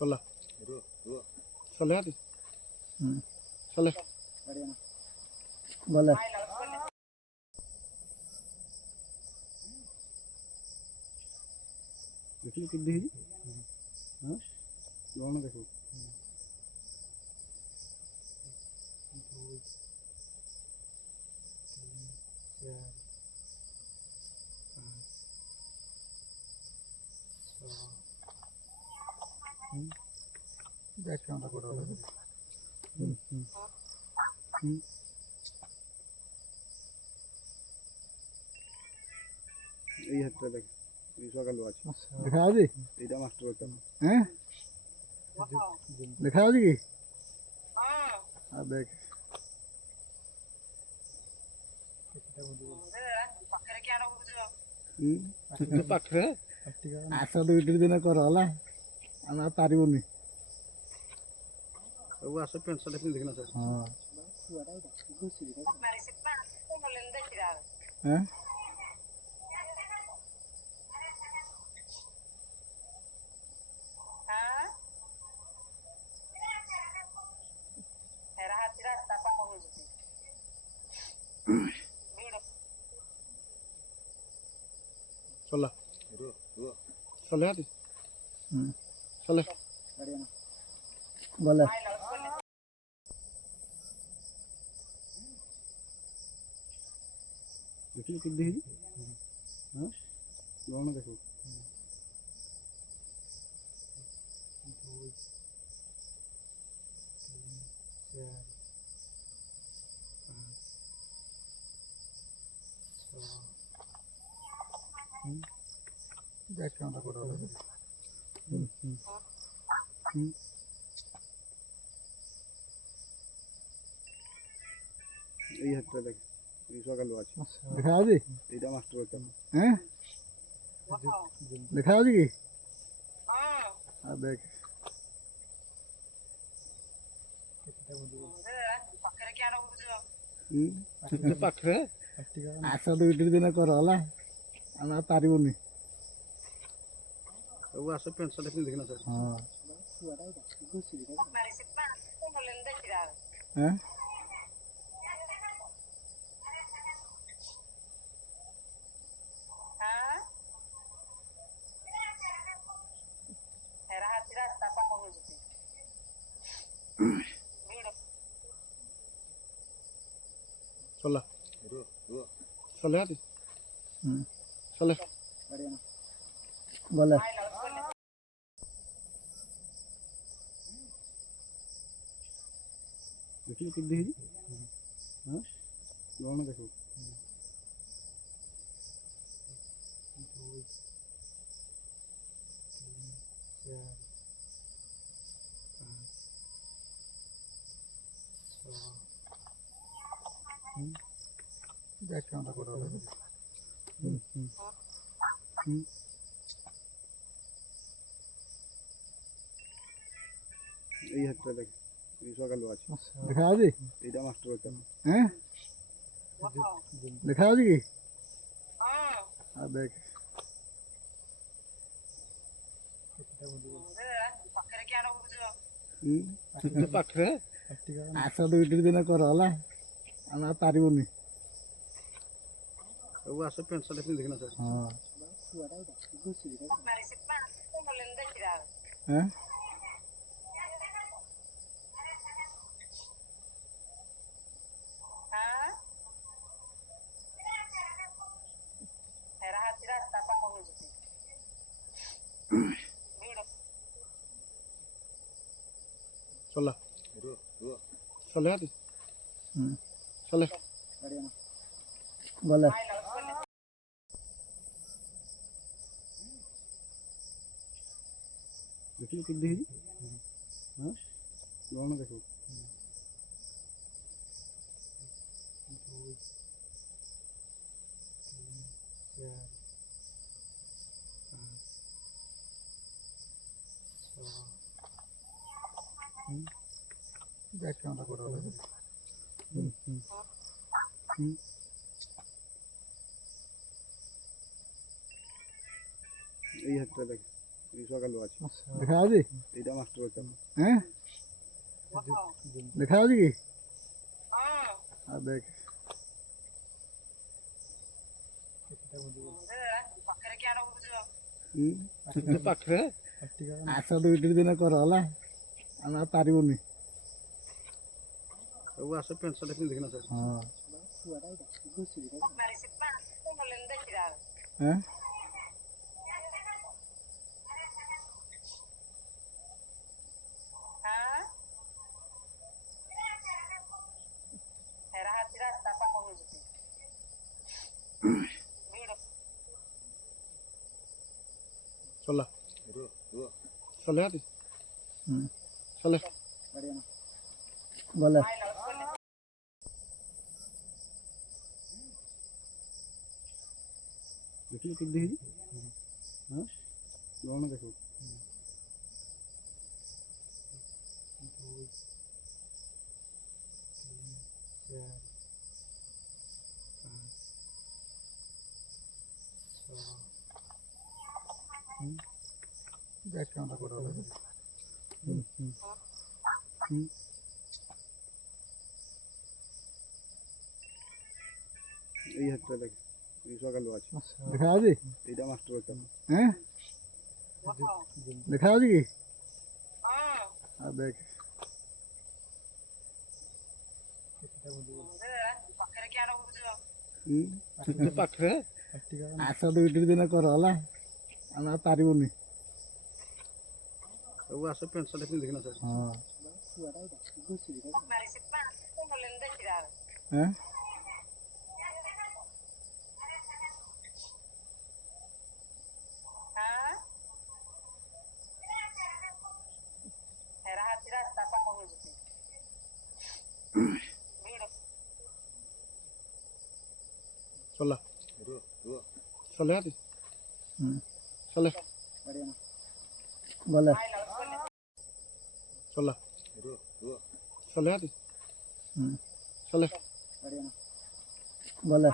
চলে চলে হাতি চলে বলে देखिए कितनी है हाँ दोनों देखो देख क्या होता है ये है देख সকাল আছে দেখা আছে এটা মাস্টার একটা হ্যাঁ দেখা আছে কি হ্যাঁ আর দেখ পাখরে কি আনো বুঝো পাখরে আশা দুইটি দিন কর হলা আমরা পারিবনি ও আশা পেন্ট শার্ট আপনি দেখনা স্যার হ্যাঁ চলে চলে হাতি চলে বলে देखिए कितनी है हाँ दोनों देखो देख क्या होता है ये है देख সকাল আছে দেখা আছে এটা মাস্টার একটা হ্যাঁ দেখা আছে কি হ্যাঁ আর দেখ পাখরে কি আনো বুঝো পাখরে আশা দুইটি দিন কর হলা আমরা পারিবনি ও আশা পেন্ট শার্ট আপনি দেখনা স্যার হ্যাঁ চলে চলে হাতি চলে বলে देखिए कितनी है हाँ दोनों देखो देख क्या होता है এই হাতটা দেখ সকাল আছে দেখা আছে এটা মাস্টার একটা হ্যাঁ দেখা আছে কি হ্যাঁ আর দেখ পাখরে কি আনো বুঝো পাখরে আশা দুইটি দিন কর হলা আমরা পারিবনি ও আশা পেন্ট শার্ট আপনি দেখনা স্যার হ্যাঁ চলে চলে হাতি চলে বলে देखिए कितनी है हाँ दोनों देखो देख क्या होता है এই হাতটা দেখ দেখা যাচ্ছে হ্যাঁ দেখা যাচ্ছে কি আর দেখ ପାଖରେ ଆସ ଦୁଇଟି ଦିନ କର ହେଲା ଆମେ ଆଉ ପାରିବୁନି ସବୁ ଆସ ପ୍ୟାଣ୍ଟ ସାର୍ଟ ପିନ୍ଧିକିନା ହଁ चला चले आती चले बोले देखिए कुछ देखिए हाँ कौन देखो बैकग्राउंड करो এই হাতটা দেখ এই সকালে আছে দেখা যাচ্ছে এইটা মাস্টার একটা হ্যাঁ দেখা যাচ্ছে কি আর দেখ ପାଖରେ ଆସ ଦୁଇଟି ଦିନ କର ହେଲା ଆମେ ଆଉ ପାରିବୁନି ସବୁ ଆସ ପ୍ୟାଣ୍ଟ ସାର୍ଟ ପିନ୍ଧିକିନା ହଁ ହଁ चला चले आती चले बोले चला चले आती चले बोले